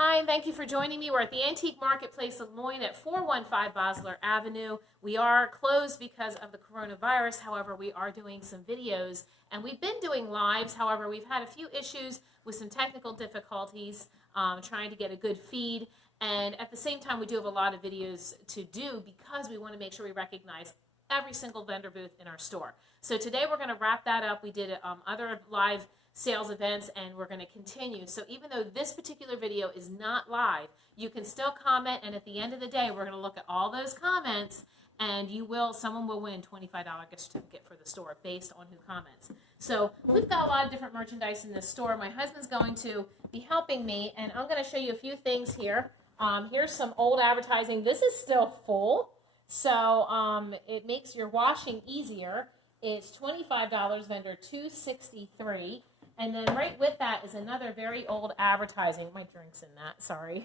Hi, and thank you for joining me. We're at the Antique Marketplace Lemoyne at 415 Bosler Avenue. We are closed because of the coronavirus. However, we are doing some videos, and we've been doing lives. However, we've had a few issues with some technical difficulties trying to get a good feed. And at the same time, we do have a lot of videos to do because we want to make sure we recognize every single vendor booth in our store. So today we're going to wrap that up. We did other live sales events, and we're going to continue. So even though this particular video is not live, you can still comment, and at the end of the day, we're going to look at all those comments, and someone will win $25 gift certificate for the store based on who comments. So we've got a lot of different merchandise in this store. My husband's going to be helping me, and I'm going to show you a few things here. Here's some old advertising. This is still full, so it makes your washing easier. It's $25, vendor $263. And then right with that is another very old advertising. My drink's in that, sorry.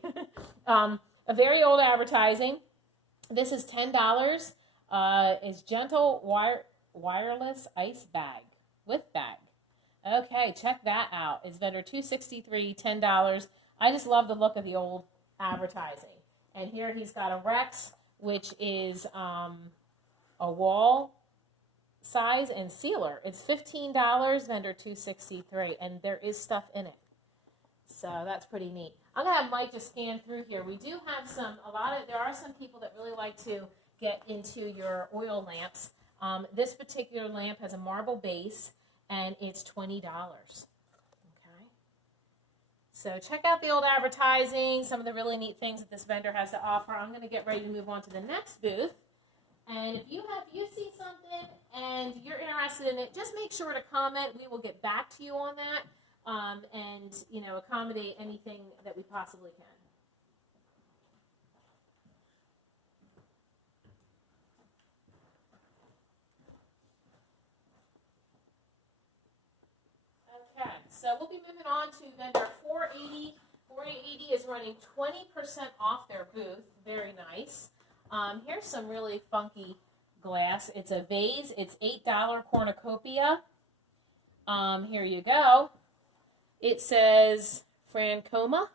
A very old advertising. This is $10. It's gentle wireless ice bag with bag. Okay, check that out. It's vendor $263, $10. I just love the look of the old advertising. And here he's got a Rex, which is a wall size and sealer. It's $15, vendor $263, and there is stuff in it. So that's pretty neat. I'm gonna have Mike just scan through here. We do have there are some people that really like to get into your oil lamps. This particular lamp has a marble base, and it's $20. Okay. So check out the old advertising, some of the really neat things that this vendor has to offer. I'm gonna get ready to move on to the next booth. And if you see something and you're interested in it, just make sure to comment. We will get back to you on that and accommodate anything that we possibly can. Okay, so we'll be moving on to vendor 480. 480 is running 20% off their booth. Very nice. Here's some really funky glass. It's a vase. It's $8 cornucopia. Here you go. It says Francoma.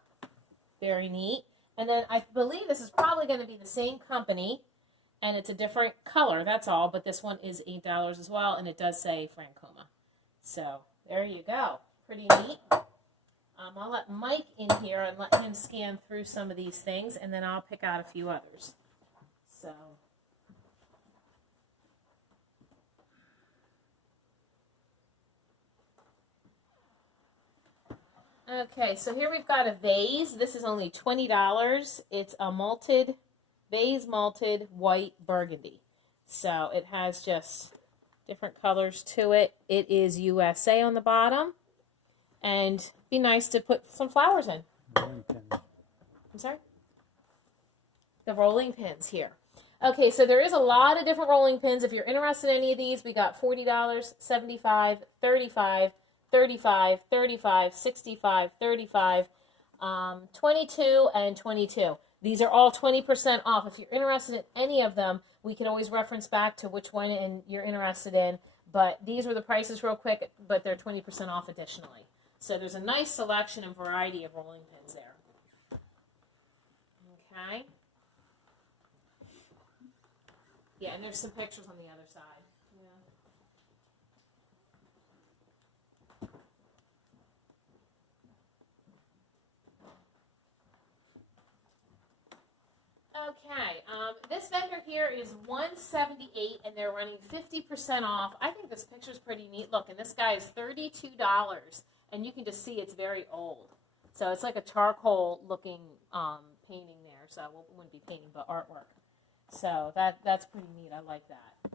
Very neat. And then I believe this is probably going to be the same company, and it's a different color. That's all. But this one is $8 as well, and it does say Francoma. So there you go. Pretty neat. I'll let Mike in here and let him scan through some of these things, and then I'll pick out a few others. So, okay, so here we've got a vase. This is only $20. It's a vase malted white burgundy. So it has just different colors to it. It is USA on the bottom. And be nice to put some flowers in. I'm sorry? The rolling pins here. Okay, so there is a lot of different rolling pins. If you're interested in any of these, we got $40, $75, $35, $35, $35, $65, $35, $22, and $22. These are all 20% off. If you're interested in any of them, we can always reference back to which one you're interested in. But these were the prices real quick, but they're 20% off additionally. So there's a nice selection and variety of rolling pins there. Okay. Yeah, and there's some pictures on the other side. Yeah. Okay, this vendor here is $178, and they're running 50% off. I think this picture's pretty neat. Look, and this guy is $32, and you can just see it's very old. So it's like a charcoal-looking painting there. So it wouldn't be painting, but artwork. So that's pretty neat. I like that.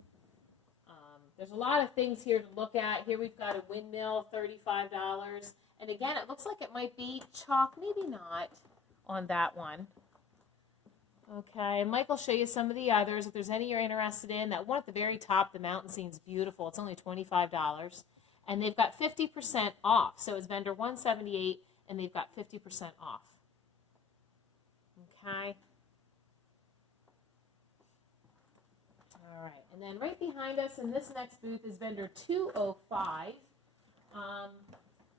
There's a lot of things here to look at. Here we've got a windmill, $35. And again, it looks like it might be chalk. Maybe not on that one. Okay, Mike will show you some of the others. If there's any you're interested in, that one at the very top, the mountain scene's beautiful. It's only $25. And they've got 50% off. So it's vendor $178, and they've got 50% off. Okay. All right, and then right behind us in this next booth is vendor 205.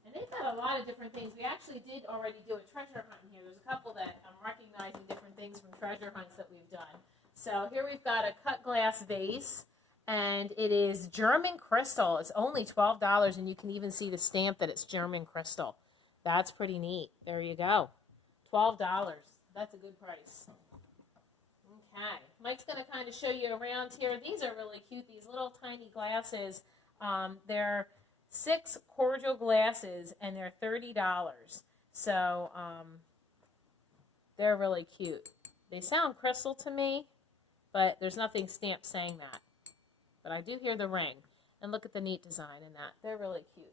And they've got a lot of different things. We actually did already do a treasure hunt in here. There's a couple that I'm recognizing different things from treasure hunts that we've done. So here we've got a cut glass vase, and it is German crystal. It's only $12, and you can even see the stamp that it's German crystal. That's pretty neat. There you go. $12. That's a good price. Okay. Mike's going to kind of show you around here. These are really cute, these little tiny glasses. They're 6 cordial glasses, and they're $30. So they're really cute. They sound crystal to me, but there's nothing stamped saying that. But I do hear the ring. And look at the neat design in that. They're really cute.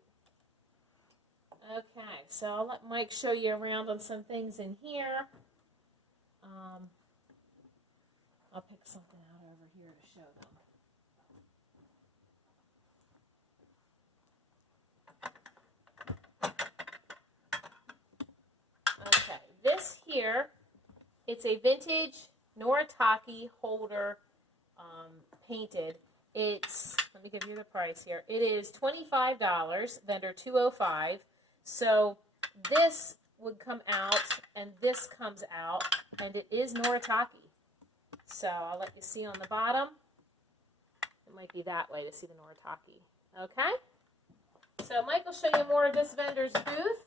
Okay, so I'll let Mike show you around on some things in here. I'll pick something out over here to show them. Okay, this here, it's a vintage Noritake holder painted. It's, let me give you the price here. It is $25, vendor $205. So this would come out, and this comes out, and it is Noritake. So I'll let you see on the bottom. It might be that way to see the Noritake. Okay? So Mike will show you more of this vendor's booth.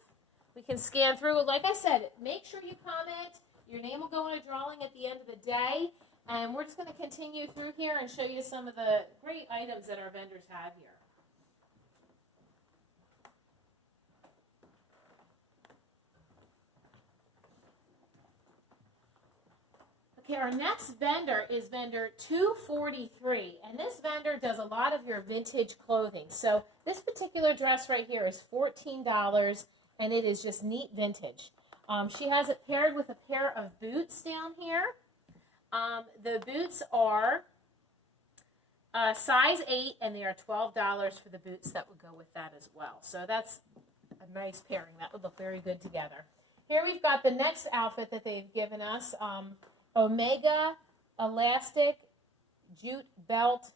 We can scan through. Like I said, make sure you comment. Your name will go in a drawing at the end of the day. And we're just going to continue through here and show you some of the great items that our vendors have here. Okay, our next vendor is vendor 243, and this vendor does a lot of your vintage clothing. So this particular dress right here is $14, and it is just neat vintage. She has it paired with a pair of boots down here. The boots are size 8, and they are $12 for the boots that would go with that as well. So that's a nice pairing. That would look very good together. Here we've got the next outfit that they've given us. Omega elastic jute belt,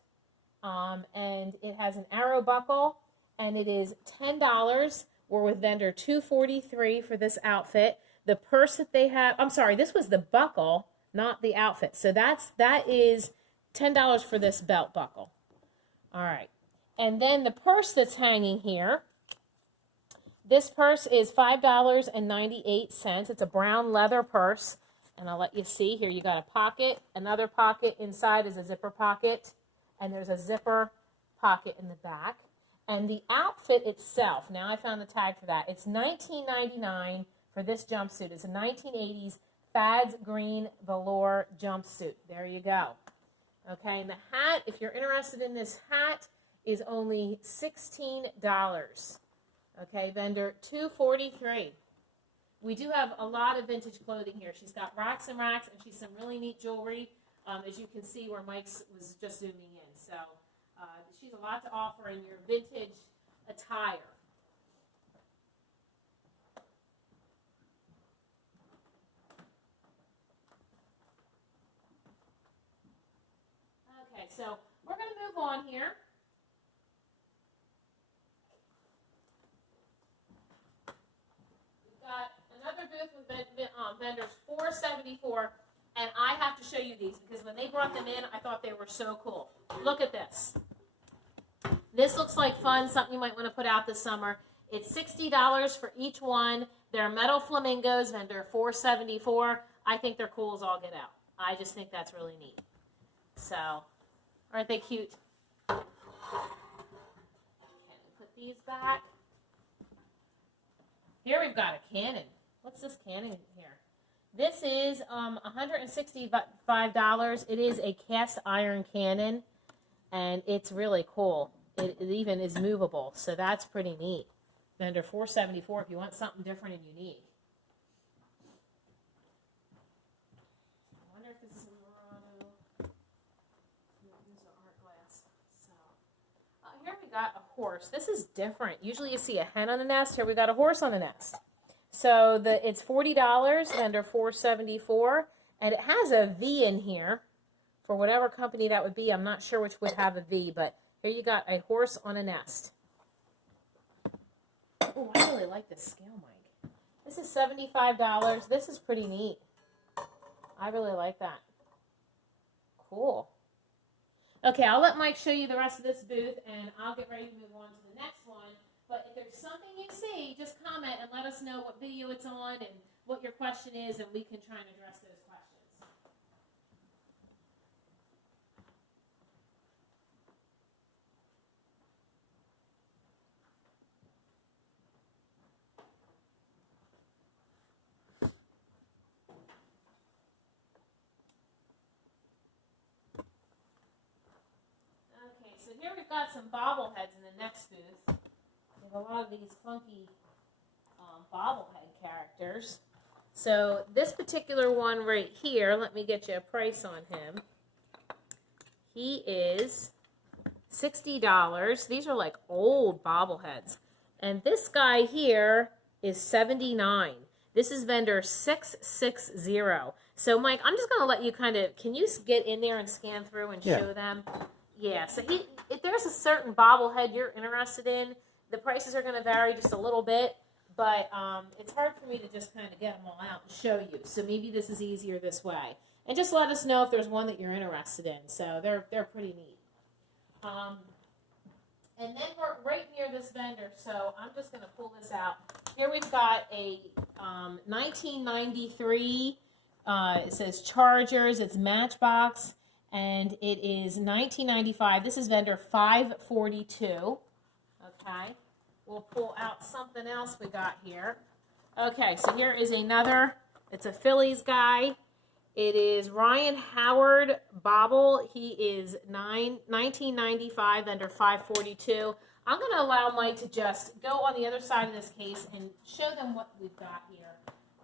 and it has an arrow buckle, and it is $10. We're with vendor 243 for this outfit. The purse that they have, I'm sorry, this was the buckle, not the outfit. So that is $10 for this belt buckle. All right. And then the purse that's hanging here, this purse is $5.98. It's a brown leather purse. And I'll let you see here, you got a pocket, another pocket inside is a zipper pocket, and there's a zipper pocket in the back. And the outfit itself, now I found the tag for that, it's $19.99 for this jumpsuit. It's a 1980s Fads green velour jumpsuit. There you go. Okay, and the hat, if you're interested in this hat, is only $16. Okay, vendor 243. We do have a lot of vintage clothing here. She's got racks and racks, and she's some really neat jewelry, as you can see where Mike's was just zooming in. So she's a lot to offer in your vintage attire. Okay, so we're going to move on here. We've got another booth with vendors 474, and I have to show you these because when they brought them in, I thought they were so cool. Look at this. This looks like fun, something you might want to put out this summer. It's $60 for each one. They're metal flamingos, vendor 474. I think they're cool as all get out. I just think that's really neat. So, aren't they cute? Okay, put these back. Here we've got a cannon. What's this cannon here? This is $165. It is a cast iron cannon, and it's really cool. It even is movable, so that's pretty neat. Vendor 474 if you want something different and unique. I wonder if this is a Murano. These are art glass. So here we got a horse. This is different. Usually you see a hen on a nest. Here we got a horse on a nest. So it's $40, vendor 474, and it has a V in here for whatever company that would be. I'm not sure which would have a V, but here you got a horse on a nest. Oh, I really like this scale mic. This is $75. This is pretty neat. I really like that. Cool. Okay, I'll let Mike show you the rest of this booth, and I'll get ready to move on to the next one. But if there's something you see, just comment and let us know what video it's on and what your question is, and we can try and address those questions. Okay, so here we've got some bobbleheads in the next booth. We have a lot of these funky bobblehead characters. So this particular one right here, let me get you a price on him. He is $60. These are like old bobbleheads. And this guy here is $79. This is vendor 660. So Mike, I'm just going to let you can you get in there and scan through and show them? Yeah, so if there's a certain bobblehead you're interested in, the prices are going to vary just a little bit, but it's hard for me to just kind of get them all out and show you. So maybe this is easier this way. And just let us know if there's one that you're interested in. So they're pretty neat. And then we're right near this vendor, so I'm just going to pull this out. Here we've got a 1993, it says Chargers, it's Matchbox, and it is $19.95. This is vendor 542. Okay, we'll pull out something else we got here. Okay, so here is another, it's a Phillies guy. It is Ryan Howard Bobble. He is $19.95 vendor 542. I'm going to allow Mike to just go on the other side of this case and show them what we've got here.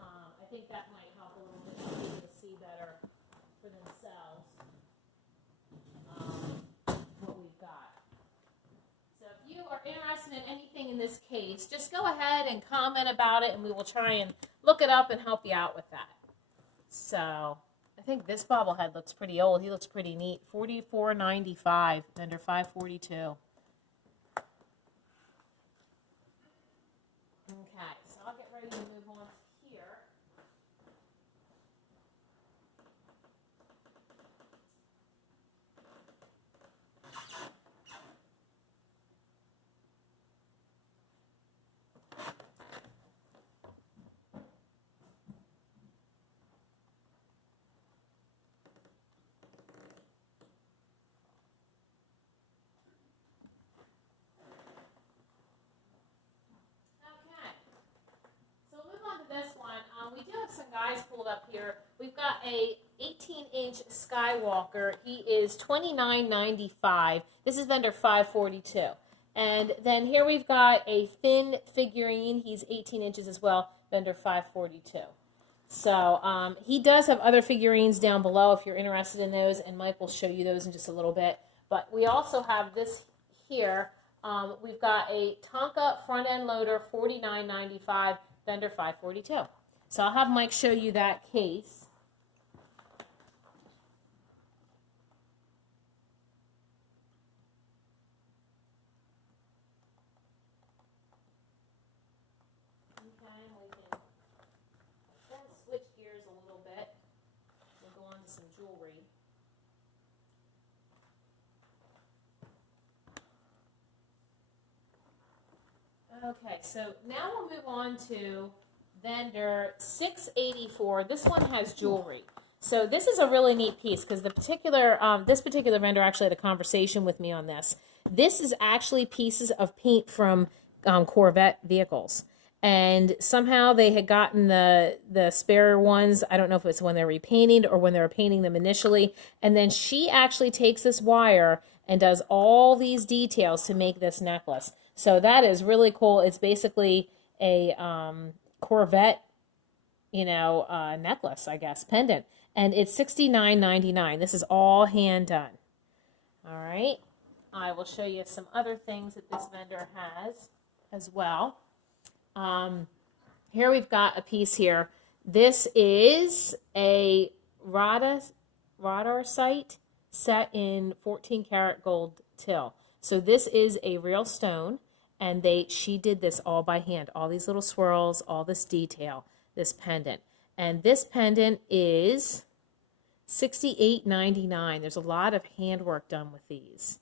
I think that might help a little bit for people to see better for themselves what we've got. So if you are interested in anything in this case, just go ahead and comment about it, and we will try and look it up and help you out with that. So I think this bobblehead looks pretty old. He looks pretty neat. $44.95 under 542. Okay, so I'll get ready to move on to here. We do have some guys pulled up here. We've got a 18-inch Skywalker. He is $29.95. This is vendor 542. And then here we've got a thin figurine. He's 18 inches as well, vendor 542. So he does have other figurines down below if you're interested in those, and Mike will show you those in just a little bit. But we also have this here. We've got a Tonka front-end loader, $49.95, vendor 542. So I'll have Mike show you that case. Okay, we can switch gears a little bit. We'll go on to some jewelry. Okay, so now we'll move on to vendor 684. This one has jewelry. So this is a really neat piece because the particular this particular vendor actually had a conversation with me on this. This is actually pieces of paint from Corvette vehicles. And somehow they had gotten the spare ones. I don't know if it's when they're repainting or when they were painting them initially. And then she actually takes this wire and does all these details to make this necklace. So that is really cool. It's basically a Corvette, necklace, I guess, pendant. And it's $69.99. This is all hand done. All right. I will show you some other things that this vendor has as well. Here we've got a piece here. This is a radar sight set in 14 karat gold till. So this is a real stone. and she did this all by hand, all these little swirls, all this detail, this pendant. And this pendant is $68.99. There's a lot of handwork done with these.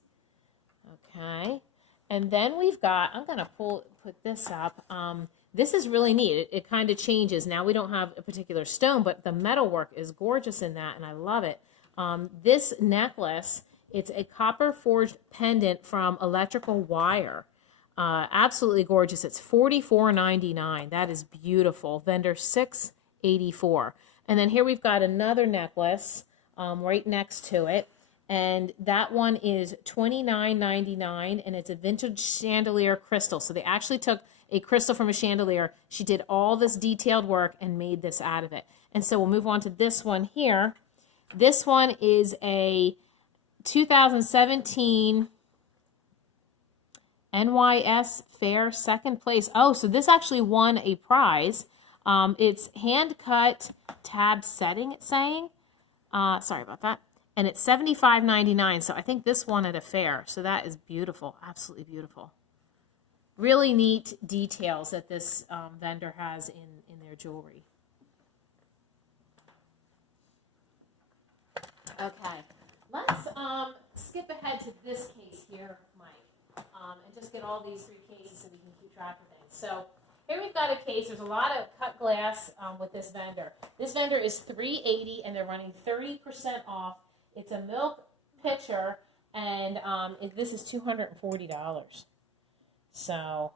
Okay, and then we've got, I'm going to put this up. This is really neat. It kind of changes. Now we don't have a particular stone, but the metalwork is gorgeous in that, and I love it. This necklace, it's a copper forged pendant from electrical wire. Absolutely gorgeous. It's $44.99. That is beautiful. Vendor $6.84. And then here we've got another necklace right next to it. And that one is $29.99, and it's a vintage chandelier crystal. So they actually took a crystal from a chandelier. She did all this detailed work and made this out of it. And so we'll move on to this one here. This one is a 2017 NYS Fair second place. Oh, so this actually won a prize. It's hand-cut tab setting, it's saying. Sorry about that. And it's $75.99, so I think this won at a fair. So that is beautiful, absolutely beautiful. Really neat details that this vendor has in their jewelry. Okay, let's skip ahead to this case here, Mike, and just get all these 3 cases so we can keep track of things. So here we've got a case. There's a lot of cut glass with this vendor. This vendor is $3.80, and they're running 30% off. It's a milk pitcher, and this is $240. So,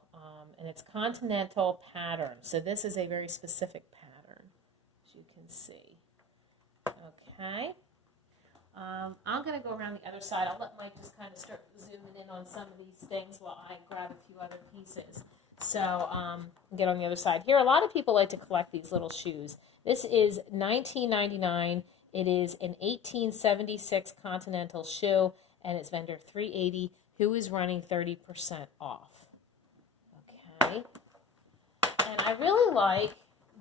and it's continental pattern. So this is a very specific pattern, as you can see. Okay. I'm going to go around the other side. I'll let Mike just kind of start zooming in on some of these things while I grab a few other pieces. So get on the other side. Here, a lot of people like to collect these little shoes. This is $19.99. It is an 1876 Continental shoe, and it's vendor $3.80, who is running 30% off. Okay. And I really like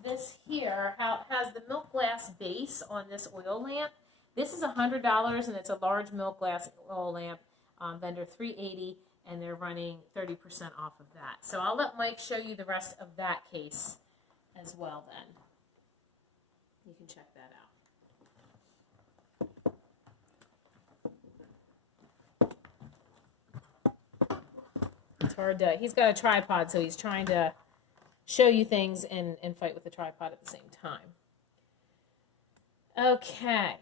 this here, how it has the milk glass base on this oil lamp. This is $100, and it's a large milk glass oil lamp, vendor $3.80, and they're running 30% off of that. So I'll let Mike show you the rest of that case as well then. You can check that out. It's hard to, he's got a tripod, so he's trying to show you things and fight with the tripod at the same time. Okay.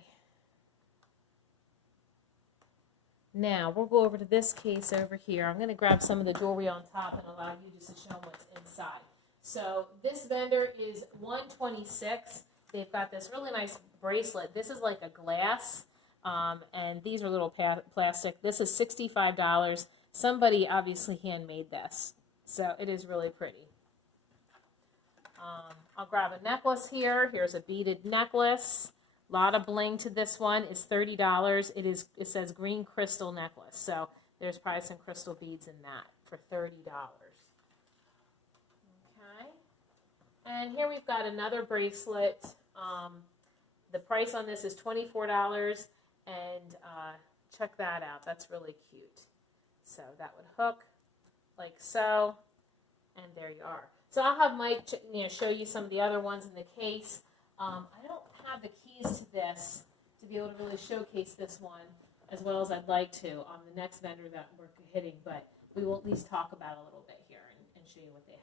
Now, we'll go over to this case over here. I'm going to grab some of the jewelry on top and allow you just to show them what's inside. So this vendor is $126. They've got this really nice bracelet. This is like a glass, and these are little plastic. This is $65. Somebody obviously handmade this, so it is really pretty. I'll grab a necklace here. Here's a beaded necklace. A lot of bling to this one. It's $30. It says green crystal necklace, so there's probably some crystal beads in that for $30. Okay. And here we've got another bracelet. The price on this is $24, and check that out. That's really cute. So that would hook like so, and there you are. So I'll have Mike show you some of the other ones in the case. I don't have the keys to this to be able to really showcase this one as well as I'd like to on the next vendor that we're hitting, but we will at least talk about it a little bit here and show you what they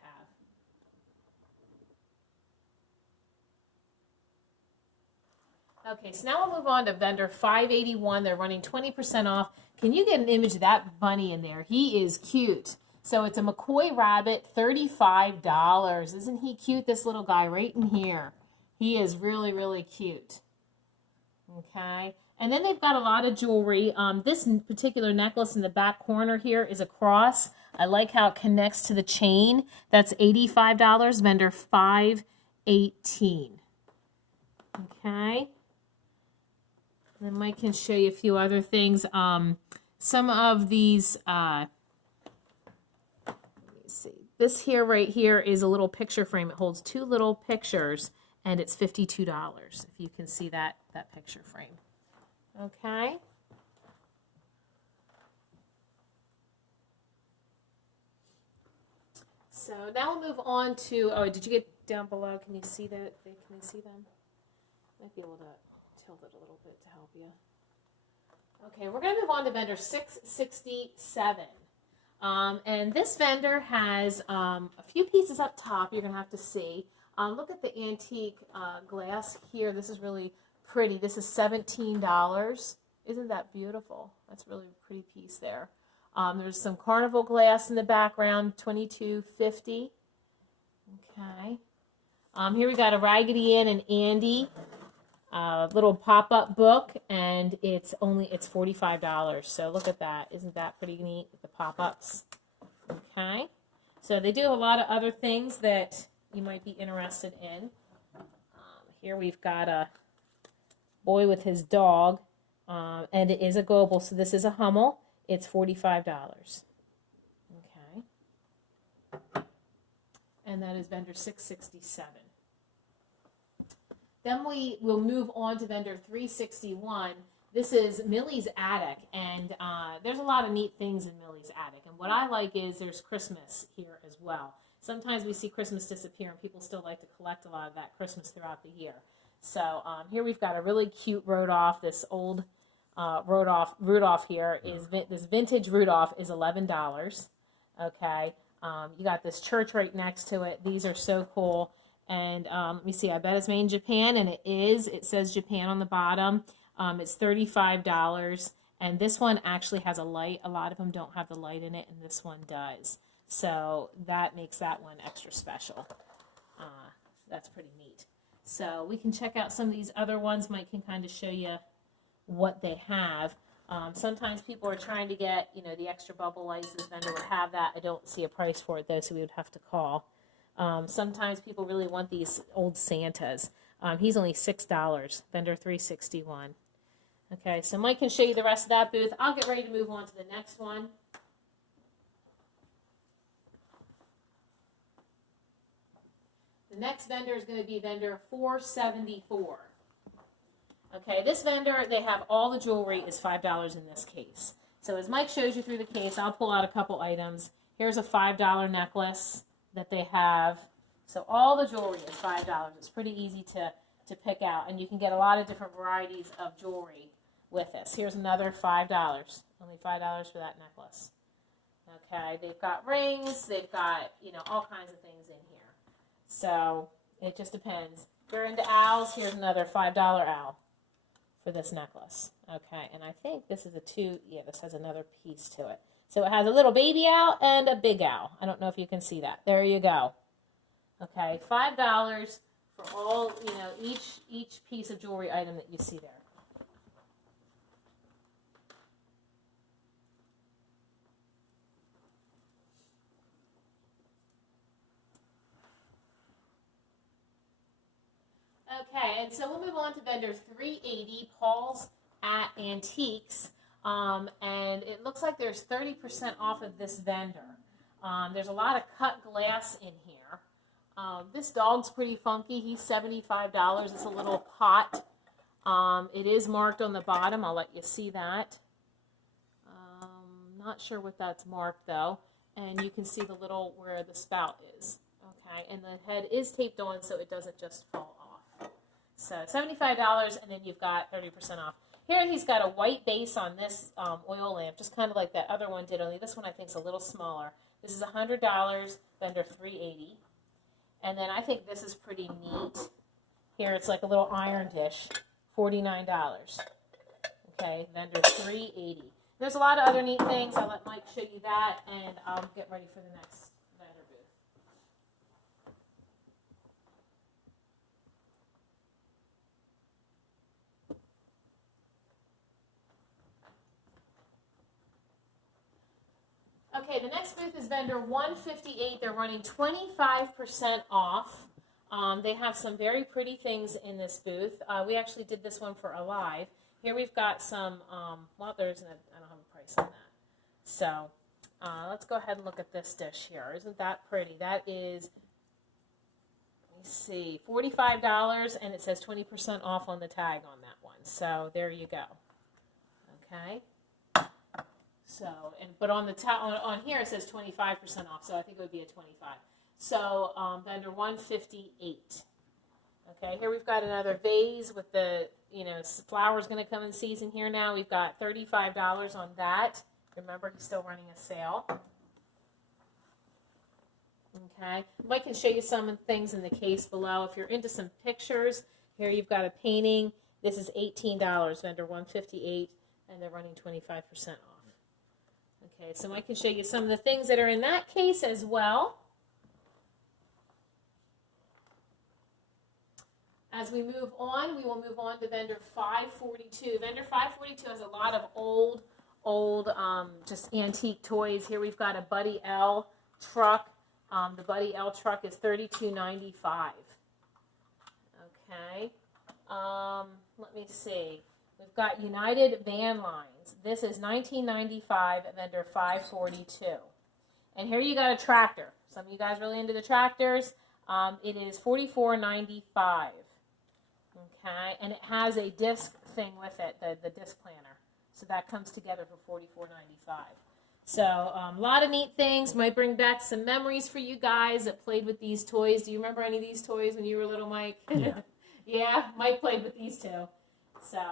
have. Okay, so now we'll move on to vendor 581. They're running 20% off. Can you get an image of that bunny in there? He is cute. So it's a McCoy rabbit, $35. Isn't he cute, this little guy right in here? He is really, really cute. Okay. And then they've got a lot of jewelry. This particular necklace in the back corner here is a cross. I like how it connects to the chain. That's $85. Vendor $518. Okay. And then Mike can show you a few other things. Some of these, let me see. This here, right here, is a little picture frame. It holds 2 little pictures, and it's $52, if you can see that picture frame. Okay. So now we'll move on to, oh, did you get down below? Can you see that? Can you see them? Might be able to tilt it a little bit to help you. Okay, we're going to move on to vendor 667. And this vendor has a few pieces up top you're going to have to see. Look at the antique glass here. This is really pretty. This is $17. Isn't that beautiful? That's really a pretty piece there. There's some carnival glass in the background, $22.50. Okay. Here we got a Raggedy Ann and Andy little pop-up book, and it's $45. So look at that. Isn't that pretty neat with the pop-ups? Okay. So they do have a lot of other things that you might be interested in. Here we've got a boy with his dog, and it is a global, so this is a Hummel. It's $45. Okay. And that is vendor 667. Then we will move on to vendor 361. This is Millie's Attic, and there's a lot of neat things in Millie's Attic. And what I like is there's Christmas here as well. Sometimes we see Christmas disappear, and people still like to collect a lot of that Christmas throughout the year. So here we've got a really cute Rudolph. This old Rudolph here is this vintage Rudolph is $11. Okay, you got this church right next to it. These are so cool. And let me see, I bet it's made in Japan, and it is. It says Japan on the bottom. It's $35, and this one actually has a light. A lot of them don't have the light in it, and this one does. So that makes that one extra special. That's pretty neat. So we can check out some of these other ones. Mike can kind of show you what they have. Sometimes people are trying to get, the extra bubble lights. This vendor would have that. I don't see a price for it, though, so we would have to call. Sometimes people really want these old Santas. He's only $6, vendor 361. Okay, so Mike can show you the rest of that booth. I'll get ready to move on to the next one. The next vendor is going to be vendor 474. Okay, this vendor, they have all the jewelry is $5 in this case. So as Mike shows you through the case, I'll pull out a couple items. Here's a $5 necklace that they have. So all the jewelry is $5. It's pretty easy to pick out, and you can get a lot of different varieties of jewelry with this. Here's another $5. Only $5 for that necklace. Okay, they've got rings, they've got, all kinds of things in here. So it just depends. If you're into owls, here's another $5 owl for this necklace. Okay, and I think this is this has another piece to it. So it has a little baby owl and a big owl. I don't know if you can see that. There you go. Okay, $5 for all, each piece of jewelry item that you see there. Okay, and so we'll move on to vendor 380, Paul's at Antiques. And it looks like there's 30% off of this vendor. There's a lot of cut glass in here. This dog's pretty funky. He's $75. It's a little pot. It is marked on the bottom. I'll let you see that. Not sure what that's marked though. And you can see the little where the spout is. Okay, and the head is taped on so it doesn't just fall off. So $75, and then you've got 30% off. Here he's got a white base on this oil lamp, just kind of like that other one did, only this one I think is a little smaller. This is $100, vendor $380. And then I think this is pretty neat. Here it's like a little iron dish, $49. Okay, vendor $380. There's a lot of other neat things. I'll let Mike show you that, and I'll get ready for the next vendor booth. Okay, the next booth is vendor 158. They're running 25% off. They have some very pretty things in this booth. We actually did this one for a live. Here we've got some, I don't have a price on that. So let's go ahead and look at this dish here. Isn't that pretty? That is, let me see, $45, and it says 20% off on the tag on that one. So there you go. Okay. So, but on the on here it says 25% off, so I think it would be a 25. So vendor 158. Okay, here we've got another vase with the flowers going to come in season here now. We've got $35 on that. Remember, he's still running a sale. Okay, Mike can show you some things in the case below. If you're into some pictures, here you've got a painting. This is $18, vendor 158, and they're running 25% off. Okay, so I can show you some of the things that are in that case as well. As we move on, we will move on to vendor 542. Vendor 542 has a lot of old, just antique toys. Here we've got a Buddy L truck. The Buddy L truck is $32.95. Okay. Let me see. We've got United Van Lines. This is $19.95 at vendor 542. And here you got a tractor. Some of you guys really into the tractors. It is $44.95. Okay, and it has a disc thing with it, the disc planner. So that comes together for $44.95. So a lot of neat things. Might bring back some memories for you guys that played with these toys. Do you remember any of these toys when you were little, Mike? Yeah. Yeah, Mike played with these too. So.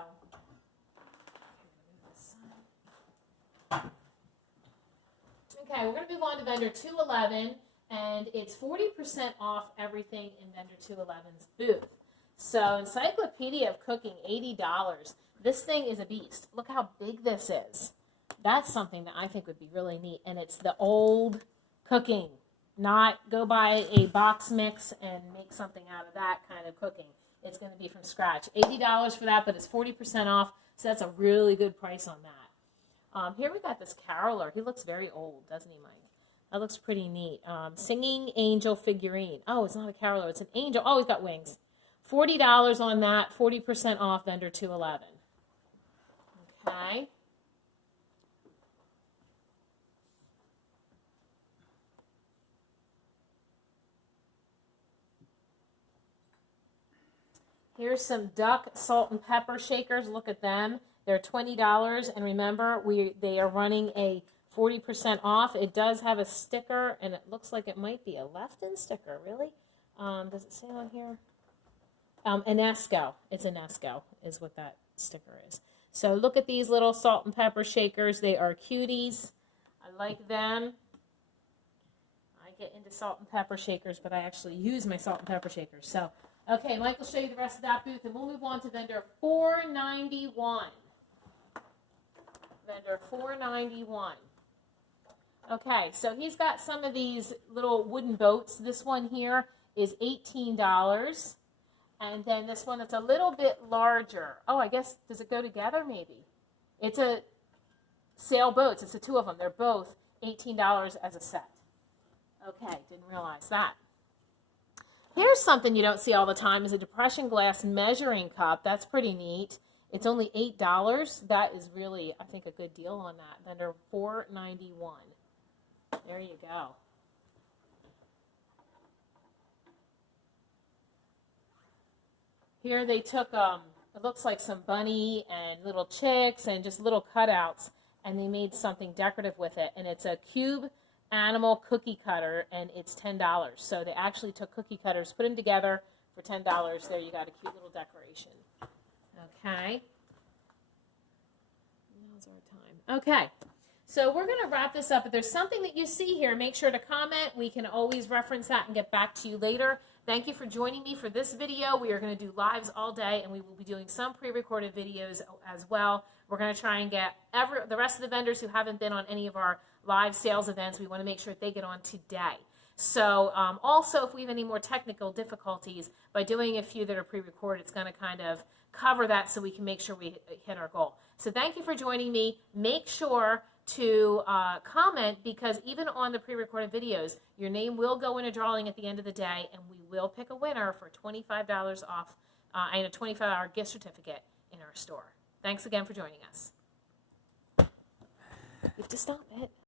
Okay, we're going to move on to vendor 211, and it's 40% off everything in vendor 211's booth. So Encyclopedia of Cooking, $80. This thing is a beast. Look how big this is. That's something that I think would be really neat, and it's the old cooking, not go buy a box mix and make something out of that kind of cooking. It's going to be from scratch. $80 for that, but it's 40% off, so that's a really good price on that. Here we got this caroler. He looks very old, doesn't he, Mike? That looks pretty neat. Singing angel figurine. Oh, it's not a caroler. It's an angel. Oh, he's got wings. $40 on that, 40% off vendor 211. Okay. Here's some duck salt and pepper shakers. Look at them. They're $20, and remember, they are running a 40% off. It does have a sticker, and it looks like it might be a Lefton sticker. Really? Does it say on here? Enesco. It's Enesco is what that sticker is. So look at these little salt and pepper shakers. They are cuties. I like them. I get into salt and pepper shakers, but I actually use my salt and pepper shakers. So, okay, Mike will show you the rest of that booth, and we'll move on to vendor 491. Vendor 491. Okay, so he's got some of these little wooden boats. This one here is $18. And then this one that's a little bit larger. Oh, I guess, does it go together maybe? It's a sailboats. It's the two of them. They're both $18 as a set. Okay, didn't realize that. Here's something you don't see all the time is a depression glass measuring cup. That's pretty neat. It's only $8. That is really, I think, a good deal on that. Vendor $4.91. There you go. Here they took, it looks like some bunny and little chicks and just little cutouts, and they made something decorative with it. And it's a cube animal cookie cutter, and it's $10. So they actually took cookie cutters, put them together for $10. There you got a cute little decoration. Okay. Now's our time. Okay. So we're going to wrap this up. If there's something that you see here, make sure to comment. We can always reference that and get back to you later. Thank you for joining me for this video. We are going to do lives all day, and we will be doing some pre-recorded videos as well. We're going to try and get the rest of the vendors who haven't been on any of our live sales events. We want to make sure that they get on today. So also, if we have any more technical difficulties, by doing a few that are pre-recorded, it's going to kind of cover that so we can make sure we hit our goal. So thank you for joining me. Make sure to comment, because even on the pre-recorded videos, your name will go in a drawing at the end of the day, and we will pick a winner for $25 off and a $25 gift certificate in our store. Thanks again for joining us. You have to stop it.